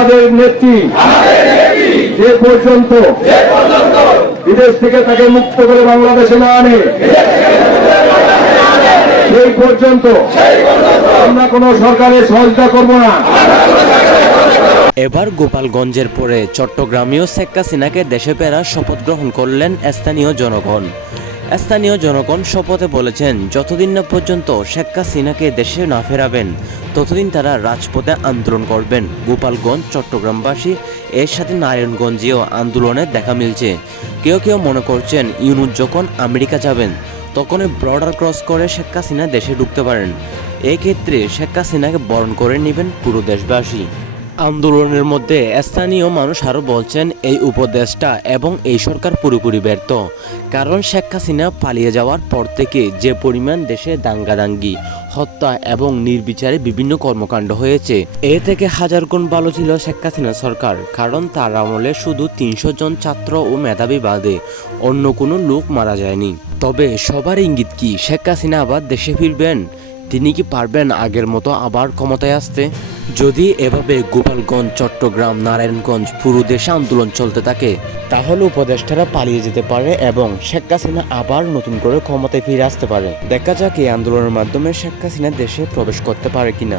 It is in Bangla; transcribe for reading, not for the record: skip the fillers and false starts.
আমাদের নেত্রী যে পর্যন্ত বিদেশ থেকে তাকে মুক্ত করে বাংলাদেশে না আনে সেই পর্যন্ত আমরা কোন সরকারের সহযোগিতা করব না। এবার গোপালগঞ্জের পরে চট্টগ্রামেও শেখ হাসিনাকে দেশে ফেরার শপথ গ্রহণ করলেন স্থানীয় জনগণ। স্থানীয় জনগণ শপথে বলেছেন, যতদিন না পর্যন্ত শেখ হাসিনাকে দেশে না ফেরাবেন ততদিন তারা রাজপথে আন্দোলন করবেন। গোপালগঞ্জ চট্টগ্রামবাসী এর সাথে নারায়ণগঞ্জেও আন্দোলনের দেখা মিলছে। কেউ কেউ মনে করছেন ইউনূস যখন আমেরিকা যাবেন তখনই বর্ডার ক্রস করে শেখ হাসিনা দেশে ঢুকতে পারেন। এক্ষেত্রে শেখ হাসিনাকে বরণ করে নেবেন পুরো দেশবাসী। আন্দোলনের মধ্যে স্থানীয় মানুষ আরও বলছেন এই উপদেষ্টা এবং এই সরকার পুরোপুরি ব্যর্থ, কারণ শেখ হাসিনা পালিয়ে যাওয়ার পর থেকে যে পরিমাণ দেশে দাঙ্গাদাঙ্গি, হত্যা এবং নির্বিচারে বিভিন্ন কর্মকাণ্ড হয়েছে, এ থেকে হাজার গুণ ভালো ছিল শেখ হাসিনা সরকার, কারণ তার আমলে শুধু ৩০০ জন ছাত্র ও মেধাবী বাদে অন্য কোনো লোক মারা যায়নি। তবে সবার ইঙ্গিত কি শেখ হাসিনা আবার দেশে ফিরবেন? তিনি কি পারবেন আগের মতো আবার ক্ষমতায় আসতে? যদি এভাবে গোপালগঞ্জ, চট্টগ্রাম, নারায়ণগঞ্জ পুরো দেশে আন্দোলন চলতে থাকে তাহলে উপদেষ্টারা পালিয়ে যেতে পারে এবং শেখ হাসিনা আবার নতুন করে ক্ষমতায় ফিরে আসতে পারে। দেখা যাক এই আন্দোলনের মাধ্যমে শেখ হাসিনা দেশে প্রবেশ করতে পারে কিনা।